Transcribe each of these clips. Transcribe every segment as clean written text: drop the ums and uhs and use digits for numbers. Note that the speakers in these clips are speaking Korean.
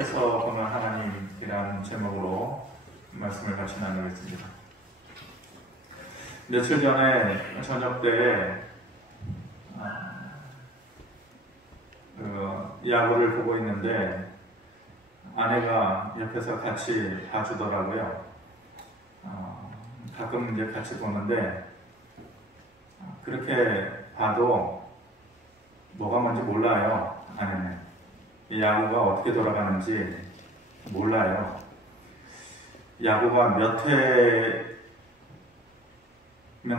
주께서 보는 하나님이라는 제목으로 말씀을 같이 나누겠습니다. 며칠 전에 저녁 때에 야구를 보고 있는데 아내가 옆에서 같이 봐주더라고요. 가끔 이제 같이 보는데 그렇게 봐도 뭐가 뭔지 몰라요. 아내는 이 야구가 어떻게 돌아가는지 몰라요. 야구가 몇 회면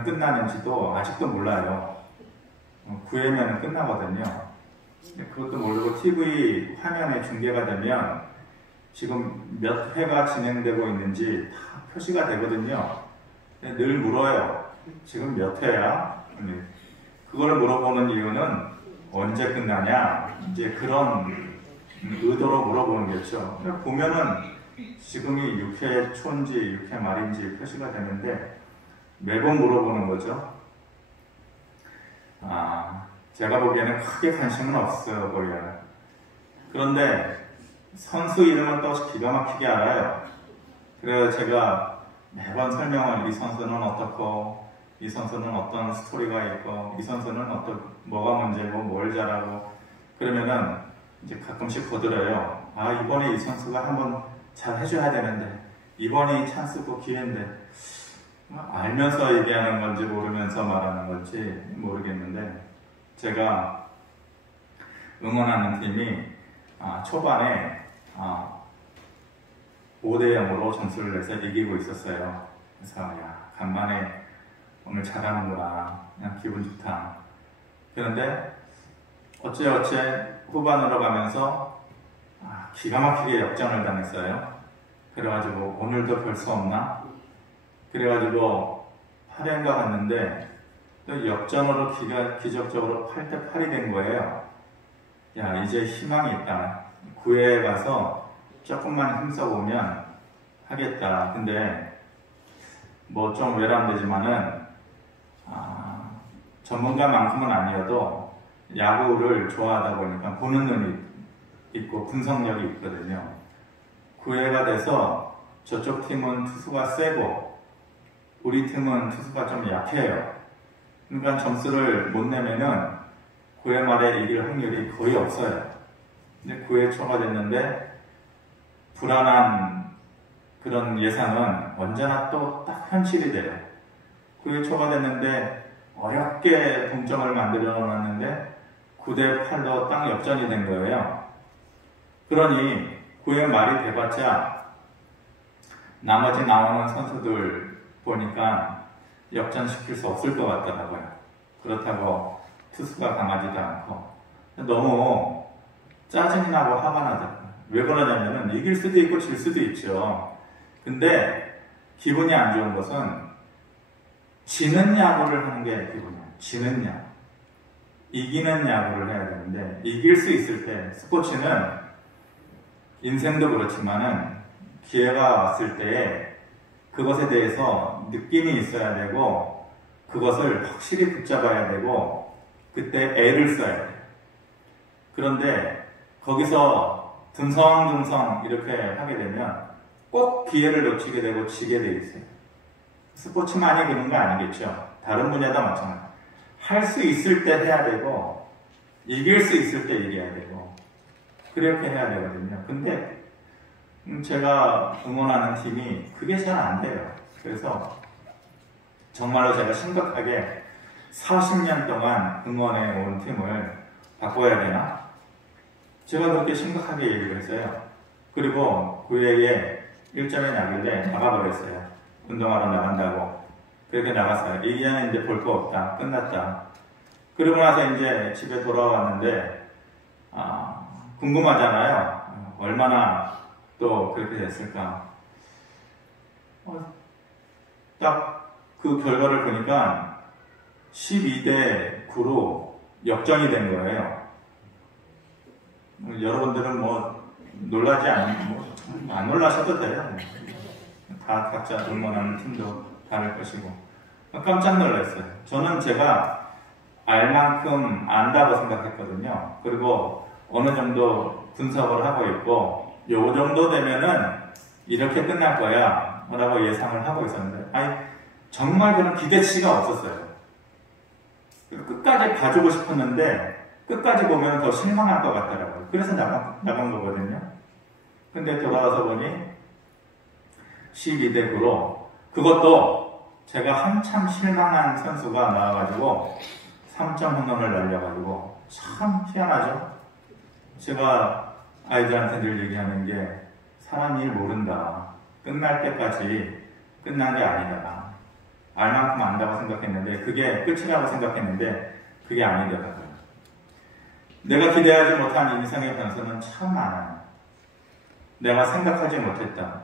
끝나는지도 아직도 몰라요. 9회면 끝나거든요. 그것도 모르고 TV 화면에 중계가 되면 지금 몇 회가 진행되고 있는지 다 표시가 되거든요. 늘 물어요. 지금 몇 회야? 그걸 물어보는 이유는 언제 끝나냐? 이제 그런 의도로 물어보는 거죠. 보면은 지금이 6회 초인지 6회 말인지 표시가 되는데 매번 물어보는 거죠. 제가 보기에는 크게 관심은 없어요, 보여요. 그런데 선수 이름은 또 기가 막히게 알아요. 그래서 제가 매번 설명을 이 선수는 어떻고 이 선수는 어떤 스토리가 있고 이 선수는 뭐가 문제고 뭘 잘하고 그러면은 이제 가끔씩 거들어요. 이번에 이 선수가 한번 잘 해줘야 되는데 이번이 찬스고 기회인데 알면서 얘기하는 건지 모르면서 말하는 건지 모르겠는데 제가 응원하는 팀이 초반에 5대0으로 점수를 내서 이기고 있었어요. 그래서 간만에 오늘 잘하는구나. 그냥 기분 좋다. 그런데 어째 후반으로 가면서 기가 막히게 역전을 당했어요. 그래가지고 오늘도 별 수 없나? 그래가지고 8회인가 갔는데 또 역전으로 기적적으로 8대8이 된 거예요. 이제 희망이 있다. 9회에 가서 조금만 힘써보면 하겠다. 근데 뭐 좀 외람되지만은 전문가만큼은 아니어도 야구를 좋아하다 보니까 보는 눈이 있고 분석력이 있거든요. 9회가 돼서 저쪽 팀은 투수가 세고 우리 팀은 투수가 좀 약해요. 그러니까 점수를 못 내면은 9회 말에 이길 확률이 거의 없어요. 근데 9회 초가 됐는데 불안한 그런 예상은 언제나 또 딱 현실이 돼요. 9회 초가 됐는데 어렵게 동점을 만들어 놨는데 9대8로 딱 역전이 된 거예요. 그러니 9회 말이 돼봤자 나머지 나오는 선수들 보니까 역전시킬 수 없을 것 같더라고요. 그렇다고 투수가 강하지도 않고 너무 짜증이 나고 화가 나더라고요. 왜 그러냐면은 이길 수도 있고 질 수도 있죠. 근데 기분이 안 좋은 것은 지는 야구를 하는 게 기분이에요. 지는 야구. 이기는 야구를 해야 되는데 이길 수 있을 때 스포츠는 인생도 그렇지만은 기회가 왔을 때에 그것에 대해서 느낌이 있어야 되고 그것을 확실히 붙잡아야 되고 그때 애를 써야 돼요. 그런데 거기서 듬성듬성 이렇게 하게 되면 꼭 기회를 놓치게 되고 지게 돼 있어요. 스포츠만이 그런 거 아니겠죠. 다른 분야도 마찬가지. 할 수 있을 때 해야 되고 이길 수 있을 때 이겨야 되고 그렇게 해야 되거든요. 근데 제가 응원하는 팀이 그게 잘 안 돼요. 그래서 정말로 제가 심각하게 40년 동안 응원해 온 팀을 바꿔야 되나? 제가 그렇게 심각하게 얘기를 했어요. 그리고 9회에 1점에 나길래 나가버렸어요. 운동하러 나간다고. 그렇게 나갔어요. 이제는 이제 볼 거 없다. 끝났다. 그러고 나서 이제 집에 돌아왔는데 궁금하잖아요. 얼마나 또 그렇게 됐을까. 딱 그 결과를 보니까 12대9로 역전이 된 거예요. 여러분들은 놀라지 안 놀라셔도 돼요. 다 각자 응원하는 팀도 다를 것이고. 깜짝 놀랐어요. 저는 제가 알 만큼 안다고 생각했거든요. 그리고 어느 정도 분석을 하고 있고, 요 정도 되면은 이렇게 끝날 거야 라고 예상을 하고 있었는데, 아니 정말 그런 기대치가 없었어요. 끝까지 봐주고 싶었는데 끝까지 보면 더 실망할 것 같더라고요. 그래서 나간 거거든요. 근데 돌아와서 보니 12대 9로, 그것도 제가 한참 실망한 선수가 나와가지고 3점 홈런을 날려가지고, 참 희한하죠. 제가 아이들한테 늘 얘기하는 게, 사람 일 모른다. 끝날 때까지 끝난 게 아니다. 알만큼 안다고 생각했는데, 그게 끝이라고 생각했는데 그게 아니더라고요. 내가 기대하지 못한 인생의 변수는 참 많아요. 내가 생각하지 못했다.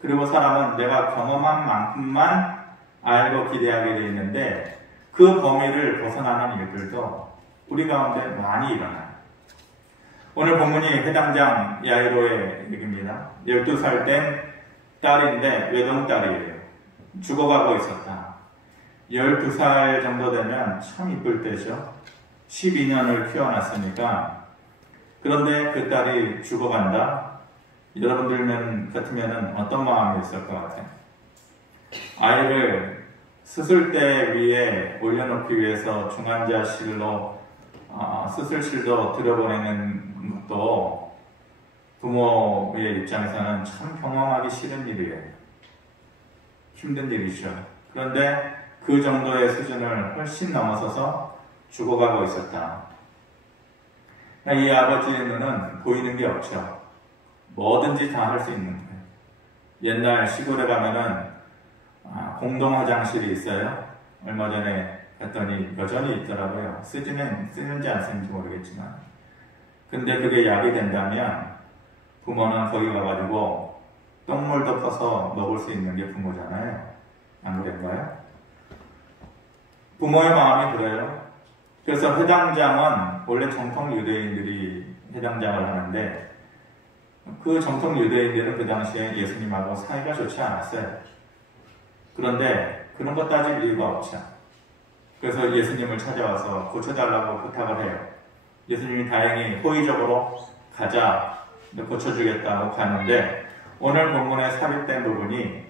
그리고 사람은 내가 경험한 만큼만 알고 기대하게 돼 있는데, 그 범위를 벗어나는 일들도 우리 가운데 많이 일어나요. 오늘 본문이 해당장 야이로의 얘기입니다. 12살 된 딸인데 외동딸이에요. 죽어가고 있었다. 12살 정도 되면 참 이쁠 때죠. 12년을 키워놨으니까. 그런데 그 딸이 죽어간다. 여러분들 같으면 어떤 마음이 있을 것 같아요? 아이를 수술대 위에 올려놓기 위해서 중환자실로 수술실로 들여보내는 것도 부모의 입장에서는 참 경험하기 싫은 일이에요. 힘든 일이죠. 그런데 그 정도의 수준을 훨씬 넘어서서 죽어가고 있었다. 이 아버지의 눈은 보이는 게 없죠. 뭐든지 다 할 수 있는 거예요. 옛날 시골에 가면은 공동 화장실이 있어요. 얼마 전에 갔더니 여전히 있더라고요. 쓰는지 안 쓰는지 모르겠지만. 근데 그게 약이 된다면 부모는 거기 가가지고 똥물도 퍼서 먹을 수 있는 게 부모잖아요. 안 그런가요? 부모의 마음이 그래요. 그래서 회당장은 원래 정통 유대인들이 회당장을 하는데, 그 정통 유대인들은 그 당시에 예수님하고 사이가 좋지 않았어요. 그런데 그런 거 따질 이유가 없죠. 그래서 예수님을 찾아와서 고쳐달라고 부탁을 해요. 예수님이 다행히 호의적으로 가자, 고쳐주겠다고 가는데, 오늘 본문에 삽입된 부분이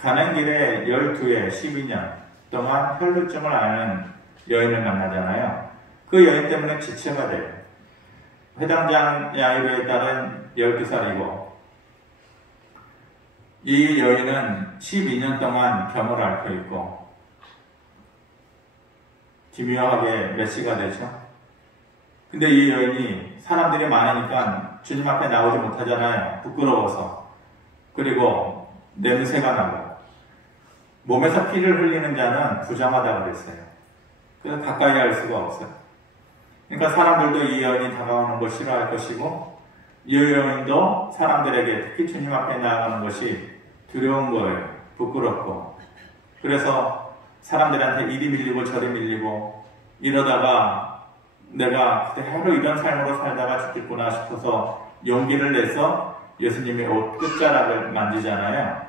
가는 길에 12에 12년 동안 혈루증을 앓는 여인을 만나잖아요. 그 여인 때문에 지체가 돼요. 회당장 야이로에 따른 12살이고, 이 여인은 12년 동안 병을 앓고 있고, 기묘하게 메시가 되죠. 근데 이 여인이 사람들이 많으니까 주님 앞에 나오지 못하잖아요. 부끄러워서. 그리고 냄새가 나고, 몸에서 피를 흘리는 자는 부정하다고 그랬어요. 그래서 가까이 할 수가 없어요. 그러니까 사람들도 이 여인이 다가오는 걸 싫어할 것이고, 이 여인도 사람들에게 특히 주님 앞에 나아가는 것이 두려운 거예요. 부끄럽고. 그래서 사람들한테 이리 밀리고 저리 밀리고, 이러다가 내가 그대로 이런 삶으로 살다가 죽겠구나 싶어서 용기를 내서 예수님의 옷 끝자락을 만지잖아요.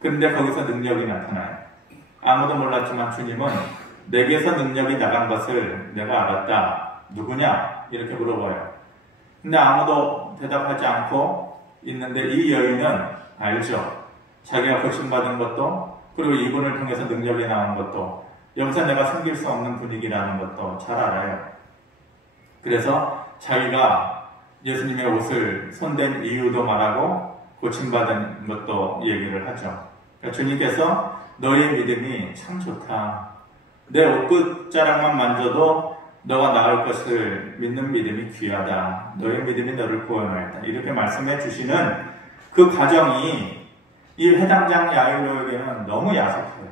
그런데 거기서 능력이 나타나요. 아무도 몰랐지만 주님은 내게서 능력이 나간 것을 내가 알았다. 누구냐? 이렇게 물어봐요. 근데 아무도 대답하지 않고 있는데, 이 여인은 알죠. 자기가 고침받은 것도, 그리고 이분을 통해서 능력이 나온 것도, 여기서 내가 숨길 수 없는 분위기라는 것도 잘 알아요. 그래서 자기가 예수님의 옷을 손댄 이유도 말하고 고침받은 것도 얘기를 하죠. 그러니까 주님께서 너의 믿음이 참 좋다. 내 옷끝자락만 만져도 너가 나을 것을 믿는 믿음이 귀하다. 너의 믿음이 너를 구원하였다. 이렇게 말씀해 주시는 그 과정이 이 회당장 야이로에게는 너무 야속해요.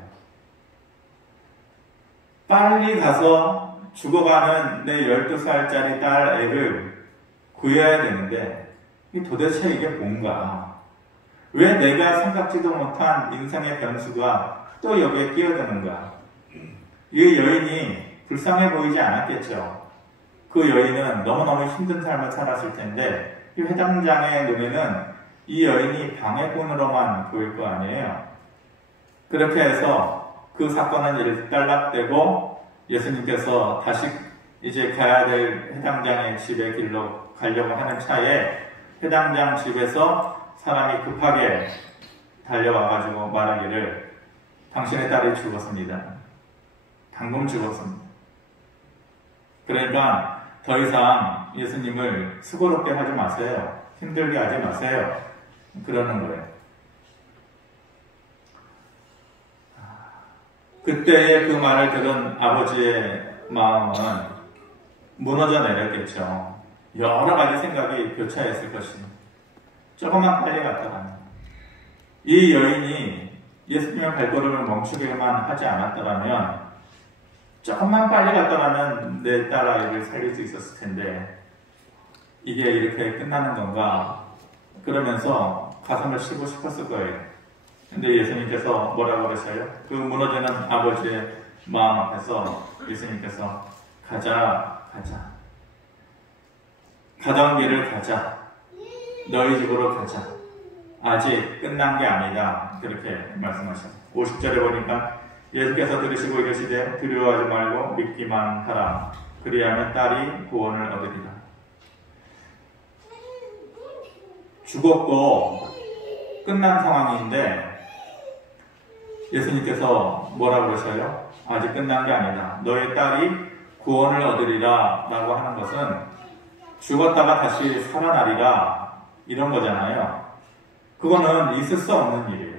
빨리 가서 죽어가는 내 12살짜리 딸 애를 구해야 되는데, 도대체 이게 뭔가? 왜 내가 생각지도 못한 인생의 변수가 또 여기에 끼어드는가? 이 여인이 불쌍해 보이지 않았겠죠. 그 여인은 너무너무 힘든 삶을 살았을 텐데, 이 회당장의 눈에는 이 여인이 방해꾼으로만 보일 거 아니에요. 그렇게 해서 그 사건은 일단락되고, 예수님께서 다시 이제 가야 될 회당장의 집의 길로 가려고 하는 차에 해당장 집에서 사람이 급하게 달려와가지고 말하기를 당신의 딸이 죽었습니다. 방금 죽었습니다. 그러니까 더 이상 예수님을 수고롭게 하지 마세요. 힘들게 하지 마세요. 그러는 거예요. 그때의 그 말을 들은 아버지의 마음은 무너져 내렸겠죠. 여러 가지 생각이 교차했을 것입니다. 조금만 빨리 갔다가는 이 여인이 예수님의 발걸음을 멈추기만 하지 않았더라면 조금만 빨리 갔더라면 내 딸아이를 살릴 수 있었을 텐데 이게 이렇게 끝나는 건가 그러면서 가슴을 치고 싶었을 거예요. 근데 예수님께서 뭐라고 그러셔요? 그 무너지는 아버지의 마음 앞에서 예수님께서 가자 가던 길을 가자, 너희 집으로 가자, 아직 끝난 게 아니다, 그렇게 말씀하셨어요. 50절에 보니까 예수께서 들으시고 이르시되 두려워하지 말고 믿기만 하라. 그리하면 딸이 구원을 얻으리라. 죽었고 끝난 상황인데 예수님께서 뭐라고 그러셔요? 아직 끝난 게 아니다. 너의 딸이 구원을 얻으리라 라고 하는 것은 죽었다가 다시 살아나리라 이런 거잖아요. 그거는 있을 수 없는 일이에요.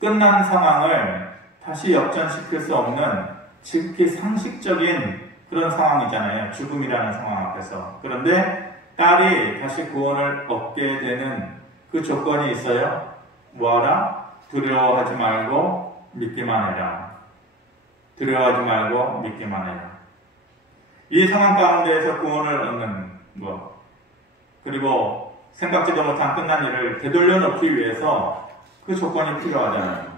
끝난 상황을 다시 역전시킬 수 없는 지극히 상식적인 그런 상황이잖아요. 죽음이라는 상황 앞에서. 그런데 딸이 다시 구원을 얻게 되는 그 조건이 있어요. 뭐하라? 두려워하지 말고 믿기만 해라. 두려워하지 말고 믿기만 해라. 이 상황 가운데에서 구원을 얻는 것, 그리고 생각지도 못한 끝난 일을 되돌려 놓기 위해서 그 조건이 필요하잖아요.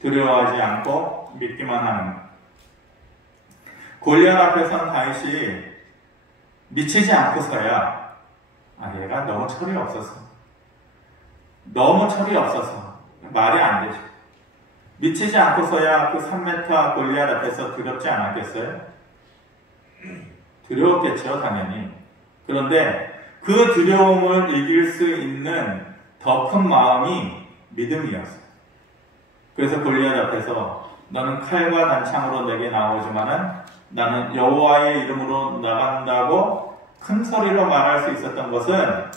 두려워하지 않고 믿기만 하는 것. 골리앗 앞에 선 다윗이 미치지 않고서야 얘가 너무 철이 없어서 말이 안 되죠. 미치지 않고서야 그 3m 골리앗 앞에서 두렵지 않았겠어요? 두려웠겠죠, 당연히. 그런데 그 두려움을 이길 수 있는 더 큰 마음이 믿음이었어요. 그래서 골리앗 앞에서 너는 칼과 단창으로 내게 나오지만은 나는 여호와의 이름으로 나간다고 큰 소리로 말할 수 있었던 것은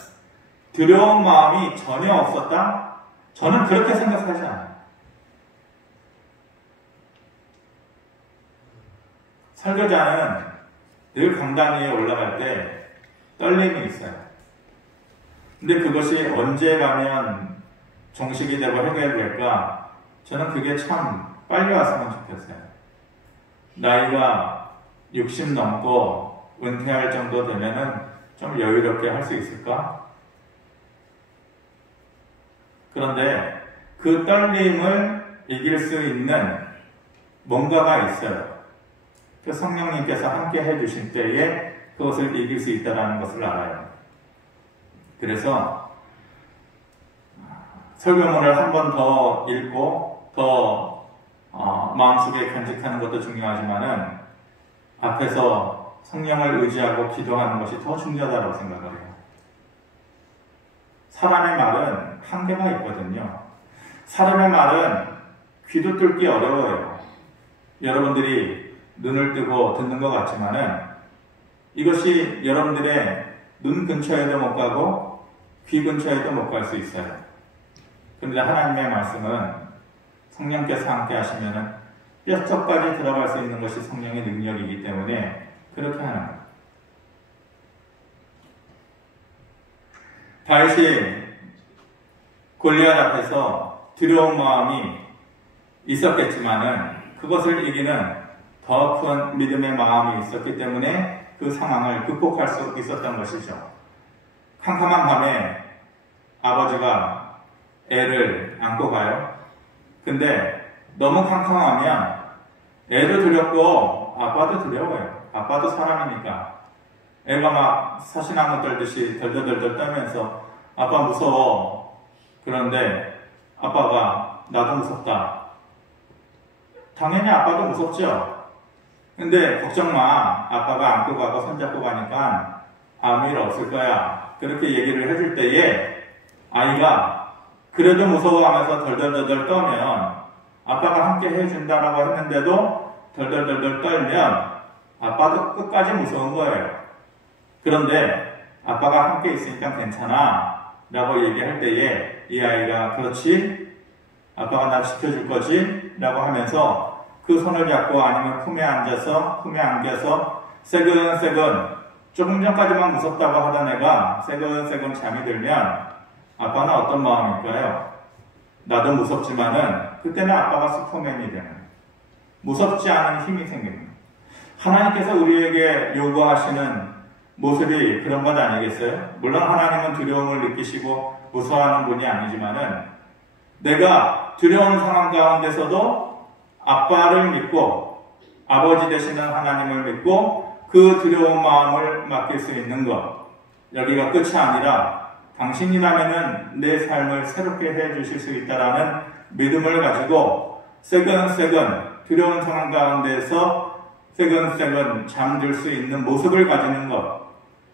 두려운 마음이 전혀 없었다? 저는 그렇게 생각하지 않아요. 설교자는 늘 강단 위에 올라갈 때 떨림이 있어요. 근데 그것이 언제 가면 종식이 되고 해결될까? 저는 그게 참 빨리 왔으면 좋겠어요. 나이가 60 넘고 은퇴할 정도 되면은 좀 여유롭게 할 수 있을까? 그런데 그 떨림을 이길 수 있는 뭔가가 있어요. 그 성령님께서 함께 해주신 때에 그것을 이길 수 있다는 것을 알아요. 그래서 설교문을 한 번 더 읽고 더 마음속에 간직하는 것도 중요하지만은 앞에서 성령을 의지하고 기도하는 것이 더 중요하다고 생각을 해요. 사람의 말은 한계가 있거든요. 사람의 말은 귀도 뚫기 어려워요. 여러분들이 눈을 뜨고 듣는 것 같지만은 이것이 여러분들의 눈 근처에도 못 가고 귀 근처에도 못 갈 수 있어요. 그런데 하나님의 말씀은 성령께서 함께 하시면은 뼛속까지 들어갈 수 있는 것이 성령의 능력이기 때문에 그렇게 하는 거예요. 다윗이 골리앗 앞에서 두려운 마음이 있었겠지만은 그것을 이기는 더 큰 믿음의 마음이 있었기 때문에 그 상황을 극복할 수 있었던 것이죠. 캄캄한 밤에 아버지가 애를 안고 가요. 근데 너무 캄캄하면 애도 두렵고 아빠도 두려워요. 아빠도 사람이니까. 애가 막 사시나무 떨듯이 덜덜덜덜 떨면서 아빠 무서워. 그런데 아빠가 나도 무섭다. 당연히 아빠도 무섭죠. 근데 걱정 마. 아빠가 안고 가고 손잡고 가니까 아무 일 없을 거야. 그렇게 얘기를 해줄 때에 아이가 그래도 무서워하면서 덜덜덜덜 떨면 아빠가 함께 해준다라고 했는데도 덜덜덜덜 떨면 아빠도 끝까지 무서운 거예요. 그런데 아빠가 함께 있으니까 괜찮아 라고 얘기할 때에 이 아이가 그렇지? 아빠가 날 지켜줄 거지? 라고 하면서 그 손을 잡고 아니면 품에 안겨서 새근새근 조금 전까지만 무섭다고 하던 애가 새근새근 잠이 들면 아빠는 어떤 마음일까요? 나도 무섭지만은 그때는 아빠가 슈퍼맨이 되는, 무섭지 않은 힘이 생깁니다. 하나님께서 우리에게 요구하시는 모습이 그런 것 아니겠어요? 물론 하나님은 두려움을 느끼시고 무서워하는 분이 아니지만은 내가 두려운 상황 가운데서도 아빠를 믿고 아버지 되시는 하나님을 믿고 그 두려운 마음을 맡길 수 있는 것, 여기가 끝이 아니라 당신이라면은 내 삶을 새롭게 해 주실 수 있다라는 믿음을 가지고 새근새근 두려운 상황 가운데서 새근새근 잠들 수 있는 모습을 가지는 것.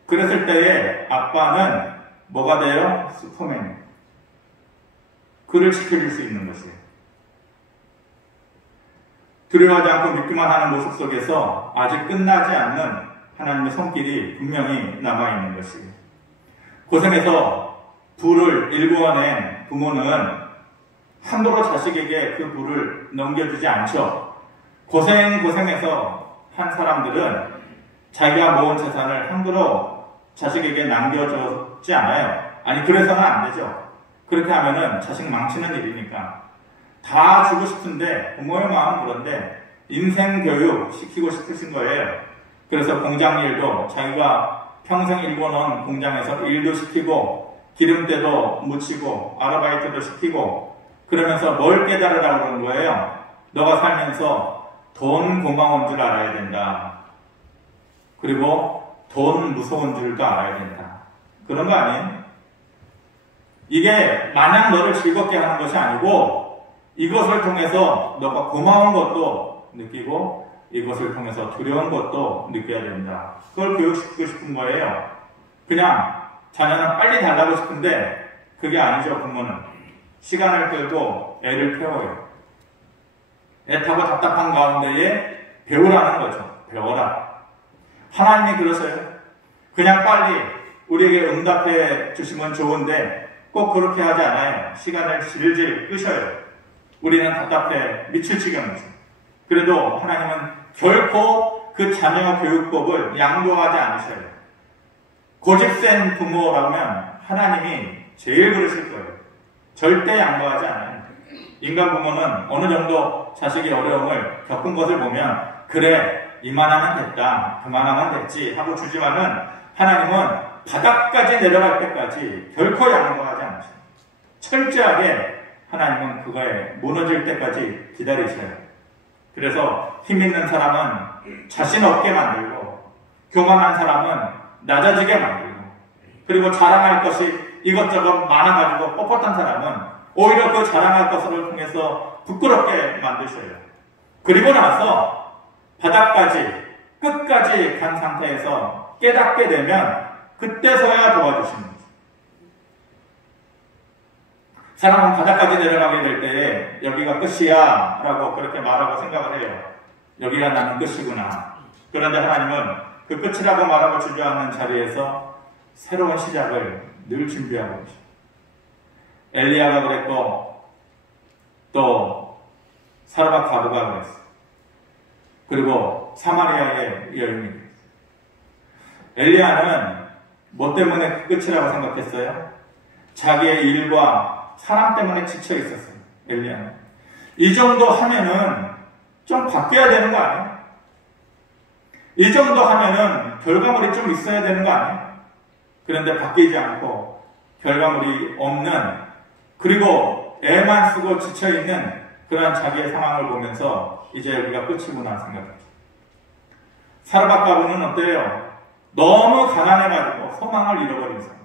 그랬을 때에 아빠는 뭐가 돼요? 슈퍼맨. 그를 지켜줄 수 있는 것이에요. 두려워하지 않고 믿기만 하는 모습 속에서 아직 끝나지 않는 하나님의 손길이 분명히 남아있는 것이에요. 고생해서 부를 일구어낸 부모는 함부로 자식에게 그 부를 넘겨주지 않죠. 고생해서 한 사람들은 자기가 모은 재산을 함부로 자식에게 남겨주지 않아요. 아니, 그래서는 안 되죠. 그렇게 하면은 자식 망치는 일이니까. 다 주고 싶은데 부모의 마음은 그런데 인생 교육 시키고 싶으신 거예요. 그래서 공장 일도 자기가 평생 일궈놓은 공장에서 일도 시키고 기름때도 묻히고 아르바이트도 시키고 그러면서 뭘 깨달으라고 그러는 거예요. 너가 살면서 돈 고마운 줄 알아야 된다. 그리고 돈 무서운 줄도 알아야 된다. 그런 거 아니에요? 이게 마냥 너를 즐겁게 하는 것이 아니고 이것을 통해서 너가 고마운 것도 느끼고 이것을 통해서 두려운 것도 느껴야 된다. 그걸 교육시키고 싶은 거예요. 그냥 자녀는 빨리 달라고 싶은데 그게 아니죠. 부모는 시간을 끌고 애를 태워요. 애 타고 답답한 가운데에 배우라는 거죠. 배워라. 하나님이 그러세요. 그냥 빨리 우리에게 응답해 주시면 좋은데 꼭 그렇게 하지 않아요. 시간을 질질 끄셔요. 우리는 답답해 미칠 지경이죠. 그래도 하나님은 결코 그 자녀 교육법을 양보하지 않으셔요. 고집센 부모라면 하나님이 제일 그러실 거예요. 절대 양보하지 않아요. 인간 부모는 어느 정도 자식의 어려움을 겪은 것을 보면 그래 이만하면 됐다 그만하면 됐지 하고 주지만은 하나님은 바닥까지 내려갈 때까지 결코 양보하지 않으셔요. 철저하게 하나님은 그거에 무너질 때까지 기다리셔요. 그래서 힘 있는 사람은 자신 없게 만들고 교만한 사람은 낮아지게 만들고 그리고 자랑할 것이 이것저것 많아가지고 뻣뻣한 사람은 오히려 그 자랑할 것을 통해서 부끄럽게 만드셔요. 그리고 나서 바닥까지 끝까지 간 상태에서 깨닫게 되면 그때서야 도와주시는 거죠. 사람은 바닥까지 내려가게 될 때에 여기가 끝이야 라고 그렇게 말하고 생각을 해요. 여기가 나는 끝이구나. 그런데 하나님은 그 끝이라고 말하고 주저앉는 자리에서 새로운 시작을 늘 준비하고 계십니다. 엘리야가 그랬고 또 사르밧 가브가 그랬어요. 그리고 사마리아의 여인이 그랬어요. 엘리야는 뭐 때문에 그 끝이라고 생각했어요? 자기의 일과 사람 때문에 지쳐 있었어요. 엘리야는. 이 정도 하면은 좀 바뀌어야 되는 거 아니에요? 이 정도 하면은 결과물이 좀 있어야 되는 거 아니에요? 그런데 바뀌지 않고 결과물이 없는 그리고 애만 쓰고 지쳐있는 그런 자기의 상황을 보면서 이제 여기가 끝이구나 생각했죠. 사르밧 가브는 어때요? 너무 가난해가지고 소망을 잃어버린 사람.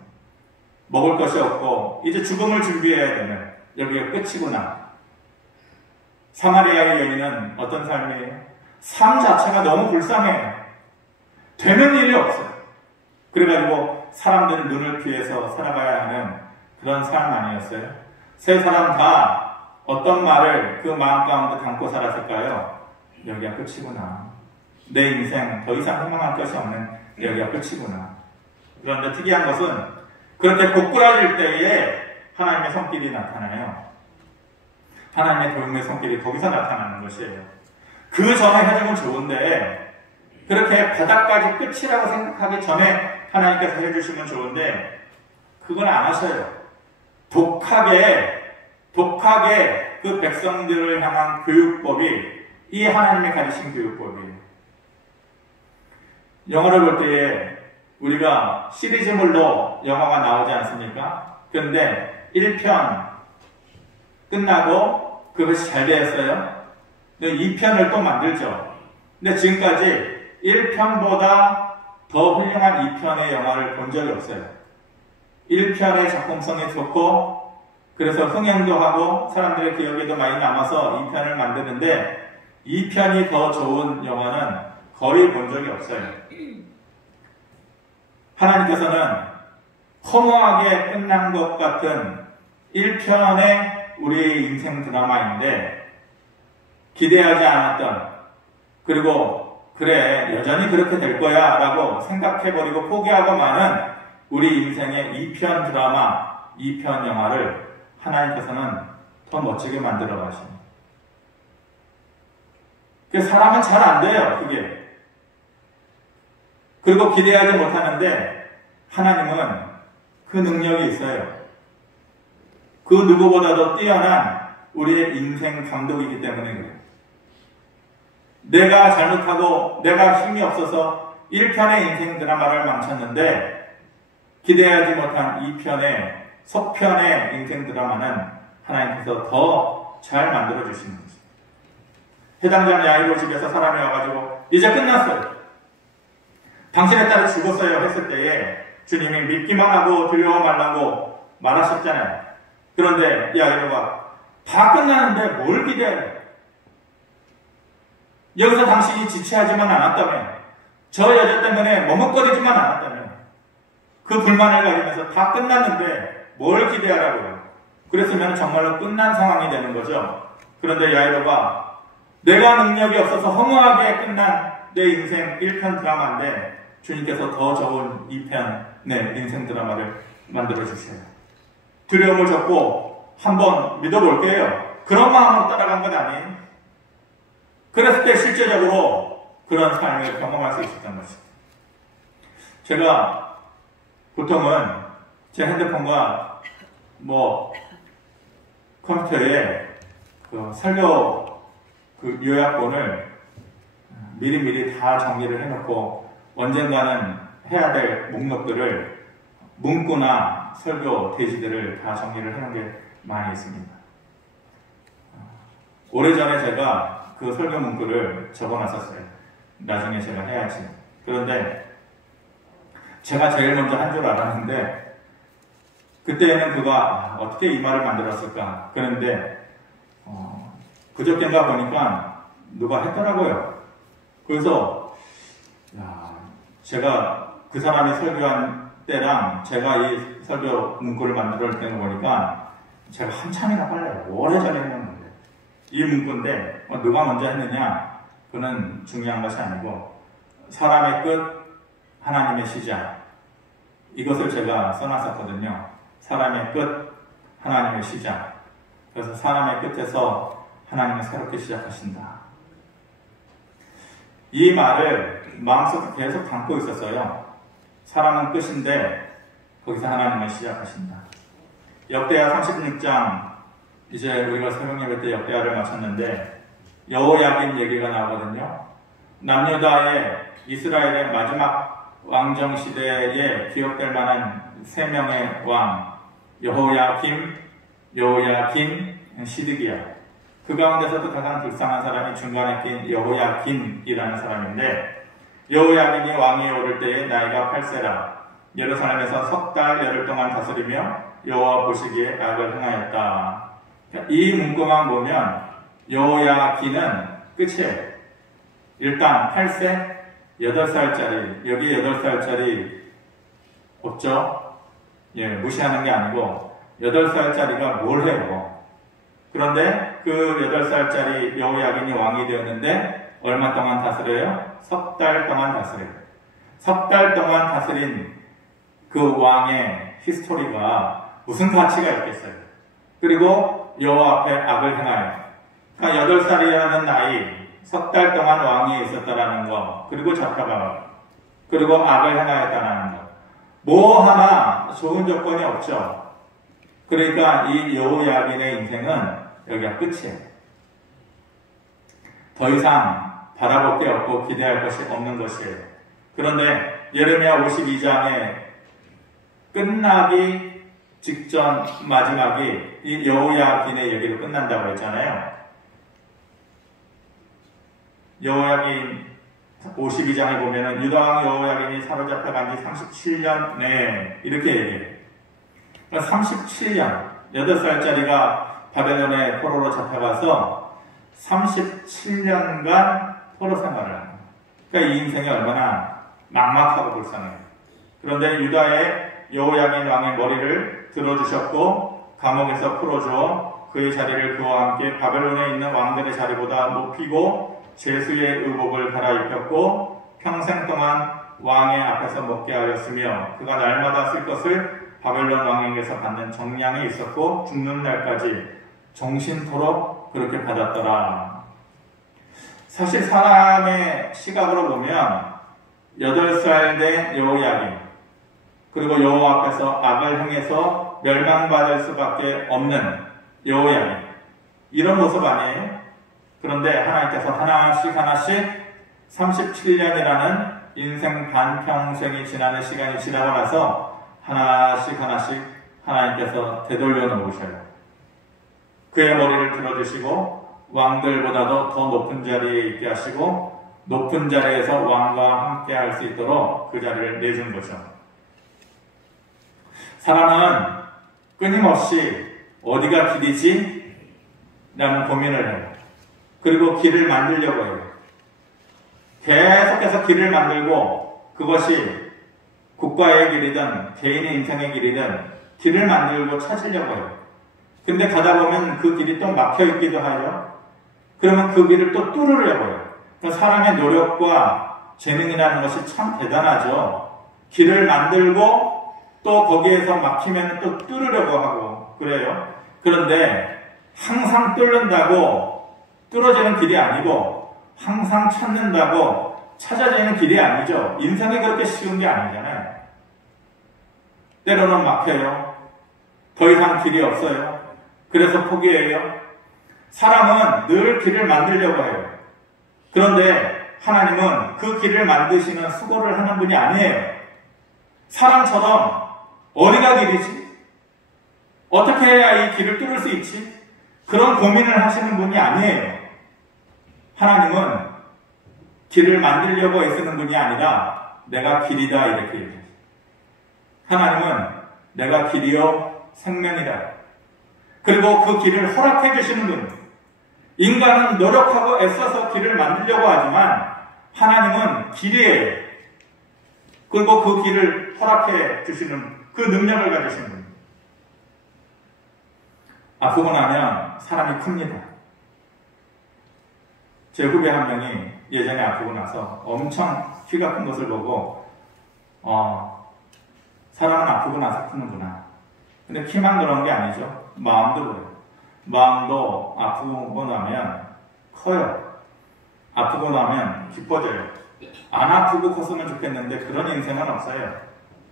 먹을 것이 없고 이제 죽음을 준비해야 되는 여기가 끝이구나. 사마리아의 여인은 어떤 삶이에요? 삶 자체가 너무 불쌍해요. 되는 일이 없어요. 그래가지고 사람들의 눈을 피해서 살아가야 하는 그런 삶 아니었어요? 세 사람 다 어떤 말을 그 마음 가운데 담고 살았을까요? 여기가 끝이구나. 내 인생 더 이상 희망할 것이 없는 여기가 끝이구나. 그런데 특이한 것은 그렇게 고꾸라질 때에 하나님의 손길이 나타나요. 하나님의 도움의 손길이 거기서 나타나는 것이에요. 그 전에 해주면 좋은데 그렇게 바닥까지 끝이라고 생각하기 전에 하나님께서 해주시면 좋은데 그건 안 하셔요. 독하게 그 백성들을 향한 교육법이 이 하나님이 가르친 교육법이에요. 영화를 볼 때에 우리가 시리즈물로 영화가 나오지 않습니까? 그런데 1편 끝나고 그것이 잘 되었어요. 2편을 또 만들죠. 근데 지금까지 1편보다 더 훌륭한 2편의 영화를 본 적이 없어요. 1편의 작품성이 좋고 그래서 흥행도 하고 사람들의 기억에도 많이 남아서 2편을 만드는데 2편이 더 좋은 영화는 거의 본 적이 없어요. 하나님께서는 허무하게 끝난 것 같은 1편의 우리의 인생 드라마인데 기대하지 않았던 그리고 그래 여전히 그렇게 될 거야 라고 생각해버리고 포기하고 마는 우리 인생의 2편 드라마 2편 영화를 하나님께서는 더 멋지게 만들어 가십니다. 사람은 잘 안 돼요, 그게. 그리고 기대하지 못하는데 하나님은 그 능력이 있어요. 그 누구보다도 뛰어난 우리의 인생 감독이기 때문에 그래요. 내가 잘못하고 내가 힘이 없어서 1편의 인생 드라마를 망쳤는데 기대하지 못한 2편의 속편의 인생 드라마는 하나님께서 더 잘 만들어 주시는 거죠. 해당자는 야이로 집에서 사람이 와가지고 이제 끝났어요. 당신의 딸이 죽었어요 했을 때에 주님이 믿기만 하고 두려워 말라고 말하셨잖아요. 그런데 야이로가 다 끝나는데 뭘 기대해? 여기서 당신이 지체하지만 않았다면 저 여자 때문에 머뭇거리지만 않았다면 그 불만을 가지면서 다 끝났는데 뭘 기대하라고요? 그랬으면 정말로 끝난 상황이 되는 거죠. 그런데 야이로가 내가 능력이 없어서 허무하게 끝난 내 인생 1편 드라마인데 주님께서 더 좋은 2편의 인생 드라마를 만들어 주세요. 두려움을 접고 한번 믿어볼게요. 그런 마음으로 따라간 건 아니에요. 그랬을 때 실제적으로 그런 삶을 경험할 수 있었던 것입니다. 제가 보통은 제 핸드폰과 컴퓨터에 그 설교 그 요약본을 미리미리 다 정리를 해놓고 언젠가는 해야 될 목록들을 문구나 설교 대지들을 다 정리를 해놓은 게 많이 있습니다. 오래전에 제가 그 설교 문구를 적어놨었어요. 나중에 제가 해야지. 그런데 제가 제일 먼저 한 줄 알았는데 그때는 그가 어떻게 이 말을 만들었을까. 그런데 그저께인가 보니까 누가 했더라고요. 그래서 제가 그 사람이 설교한 때랑 제가 이 설교 문구를 만들 때를 보니까 제가 한참이나 빨라요. 오래전에 했는데 이 문구인데 누가 먼저 했느냐 그는 중요한 것이 아니고 사람의 끝 하나님의 시작 이것을 제가 써놨었거든요. 사람의 끝 하나님의 시작. 그래서 사람의 끝에서 하나님은 새롭게 시작하신다. 이 말을 마음속에 계속 담고 있었어요. 사람은 끝인데 거기서 하나님은 시작하신다. 역대하 36장 이제 우리가 설명 예배 때 역대하를 마쳤는데 여호야긴 얘기가 나오거든요. 남유다의 이스라엘의 마지막 왕정 시대에 기억될 만한 3명의 왕 여호야김, 여호야긴, 시드기야. 그 가운데서도 가장 불쌍한 사람이 중간에 낀 여호야긴이라는 사람인데 여호야긴이 왕위에 오를 때에 나이가 8세라 예루살렘에서 석 달 열흘 동안 다스리며 여호와 보시기에 악을 행하였다. 이 문구만 보면 여호야긴은 끝이에요. 일단 8세, 8살짜리 여기 8살짜리 없죠? 예, 무시하는 게 아니고 8살짜리가 뭘 해요? 그런데 그 8살짜리 여호야긴이 왕이 되었는데 얼마 동안 다스려요? 석 달 동안 다스려요. 석 달 동안 다스린 그 왕의 히스토리가 무슨 가치가 있겠어요? 그리고 여호와 앞에 악을 행하여, 그러니까 8살이라는 나이, 석 달 동안 왕위에 있었다라는 거, 그리고 잡혀가, 그리고 악을 행하였다라는 거, 뭐 하나 좋은 조건이 없죠. 그러니까 이 여호야긴의 인생은 여기가 끝이에요. 더 이상 바라볼 게 없고 기대할 것이 없는 것이에요. 그런데 예레미야 52장에 끝나기 직전 마지막이 이 여호야긴의 얘기로 끝난다고 했잖아요. 여호야긴 52장에 보면은 유다왕 여호야긴이 사로잡혀 간 지 37년 내에 이렇게 얘기해요. 그러니까 37년, 8살짜리가 바벨론의 포로로 잡혀가서 37년간 포로 생활을 합니다. 그러니까 이 인생이 얼마나 막막하고 불쌍해요. 그런데 유다의 여호야긴 왕의 머리를 들어주셨고 감옥에서 풀어주어 그의 자리를 그와 함께 바벨론에 있는 왕들의 자리보다 높이고 제수의 의복을 갈아입혔고 평생 동안 왕의 앞에서 먹게 하였으며 그가 날마다 쓸 것을 바벨론 왕에게서 받는 정량이 있었고 죽는 날까지 정신토록 그렇게 받았더라. 사실 사람의 시각으로 보면 8살 된 여호야긴, 그리고 여호와 앞에서 악을 행해서 멸망받을 수밖에 없는 여호야긴, 이런 모습 아니에요? 그런데 하나님께서 하나씩 37년이라는 인생 반평생이 지나는 시간이 지나고 나서 하나씩 하나님께서 되돌려 놓으셔요. 그의 머리를 들어주시고 왕들보다도 더 높은 자리에 있게 하시고 높은 자리에서 왕과 함께 할 수 있도록 그 자리를 내준 거죠. 사람은 끊임없이 어디가 길이지? 라는 고민을 해요. 그리고 길을 만들려고 해요. 계속해서 길을 만들고 그것이 국가의 길이든 개인의 인생의 길이든 길을 만들고 찾으려고 해요. 근데 가다 보면 그 길이 또 막혀있기도 하죠. 그러면 그 길을 또 뚫으려고 해요. 그러니까 사람의 노력과 재능이라는 것이 참 대단하죠. 길을 만들고 또 거기에서 막히면 또 뚫으려고 하고 그래요. 그런데 항상 뚫는다고 뚫어지는 길이 아니고 항상 찾는다고 찾아지는 길이 아니죠. 인생이 그렇게 쉬운 게 아니잖아요. 때로는 막혀요. 더 이상 길이 없어요. 그래서 포기해요. 사람은 늘 길을 만들려고 해요. 그런데 하나님은 그 길을 만드시는 수고를 하는 분이 아니에요. 사람처럼 어디가 길이지? 어떻게 해야 이 길을 뚫을 수 있지? 그런 고민을 하시는 분이 아니에요. 하나님은 길을 만들려고 애쓰는 분이 아니라 내가 길이다 이렇게 얘기해요. 하나님은 내가 길이요 생명이다. 그리고 그 길을 허락해 주시는 분. 인간은 노력하고 애써서 길을 만들려고 하지만 하나님은 길이에요. 그리고 그 길을 허락해 주시는 그 능력을 가지시는 분. 아프고 나면 사람이 큽니다. 제 후배 한 명이 예전에 아프고 나서 엄청 키가 큰 것을 보고 사람은 아프고 나서 크는구나. 근데 키만 그런 게 아니죠. 마음도 그래요. 마음도 아프고 나면 커요. 아프고 나면 기뻐져요. 안 아프고 컸으면 좋겠는데 그런 인생은 없어요.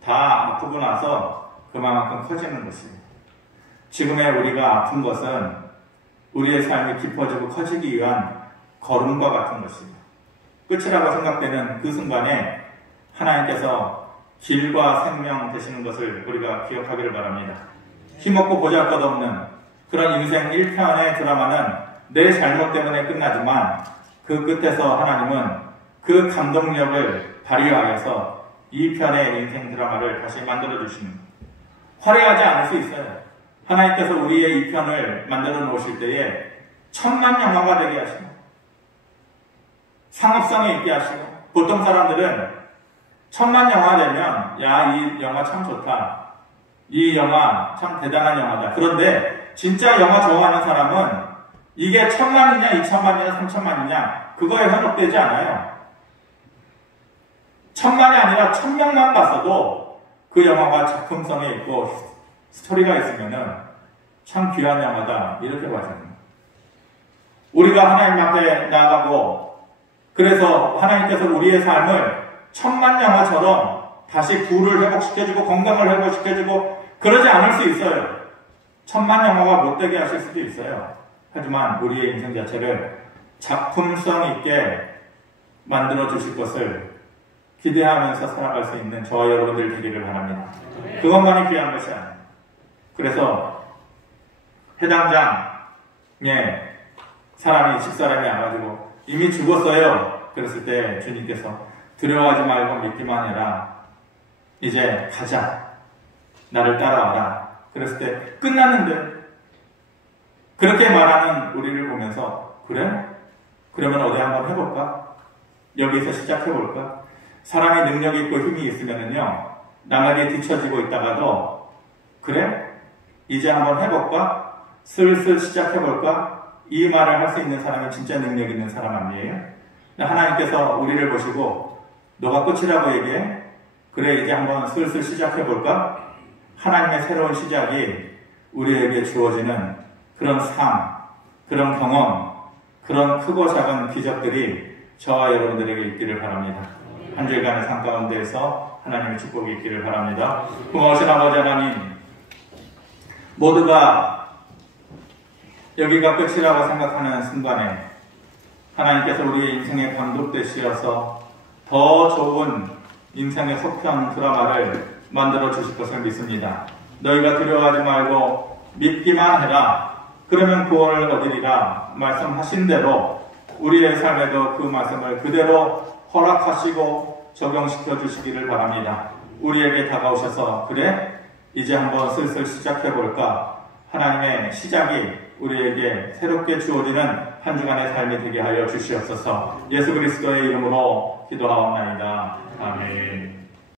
다 아프고 나서 그만큼 커지는 것이에요. 지금의 우리가 아픈 것은 우리의 삶이 깊어지고 커지기 위한 걸음과 같은 것입니다. 끝이라고 생각되는 그 순간에 하나님께서 길과 생명 되시는 것을 우리가 기억하기를 바랍니다. 힘없고 보잘것없는 그런 인생 1편의 드라마는 내 잘못 때문에 끝나지만 그 끝에서 하나님은 그 감동력을 발휘하여서 2편의 인생 드라마를 다시 만들어주십니다. 화려하지 않을 수 있어요. 하나님께서 우리의 2편을 만들어 놓으실 때에 천만 영화가 되게 하시고 상업성이 있게 하시고 보통 사람들은 천만 영화 되면 야, 이 영화 참 좋다. 이 영화 참 대단한 영화다. 그런데 진짜 영화 좋아하는 사람은 이게 1000만이냐 2000만이냐 3000만이냐 그거에 현혹되지 않아요. 1000만이 아니라 1000명만 봤어도 그 영화가 작품성이 있고 스토리가 있으면은 참 귀한 영화다 이렇게 봐줍니다. 우리가 하나님 앞에 나아가고 그래서 하나님께서 우리의 삶을 1000만 영화처럼 다시 부를 회복시켜주고 건강을 회복시켜주고 그러지 않을 수 있어요. 1000만 영화가 못되게 하실 수도 있어요. 하지만 우리의 인생 자체를 작품성 있게 만들어 주실 것을 기대하면서 살아갈 수 있는 저와 여러분들 되기를 바랍니다. 그것만이 귀한 것이 아니에요. 그래서 해당장에 집사람이 와가지고 이미 죽었어요. 그랬을 때 주님께서 두려워하지 말고 믿기만 해라. 이제 가자. 나를 따라와라. 그랬을 때 끝났는데 그렇게 말하는 우리를 보면서 그래? 그러면 어디 한번 해볼까? 여기서 시작해볼까? 사람이 능력이 있고 힘이 있으면은요 남에게 뒤처지고 있다가도 그래? 이제 한번 해볼까? 슬슬 시작해볼까? 이 말을 할 수 있는 사람이 진짜 능력 있는 사람 아니에요? 하나님께서 우리를 보시고 너가 끝이라고 얘기해? 그래 이제 한번 슬슬 시작해볼까? 하나님의 새로운 시작이 우리에게 주어지는 그런 삶, 그런 경험, 그런 크고 작은 기적들이 저와 여러분들에게 있기를 바랍니다. 한 주간의 삶 가운데에서 하나님의 축복이 있기를 바랍니다. 고마우신 아버지 하나님, 모두가 여기가 끝이라고 생각하는 순간에 하나님께서 우리의 인생의 감독되시어서 더 좋은 인생의 속편 드라마를 만들어 주실 것을 믿습니다. 너희가 두려워하지 말고 믿기만 해라. 그러면 구원을 얻으리라 말씀하신 대로 우리의 삶에도 그 말씀을 그대로 허락하시고 적용시켜 주시기를 바랍니다. 우리에게 다가오셔서 그래? 이제 한번 슬슬 시작해볼까? 하나님의 시작이 우리에게 새롭게 주어지는 한 주간의 삶이 되게 하여 주시옵소서. 예수 그리스도의 이름으로 기도하옵나이다. 아멘.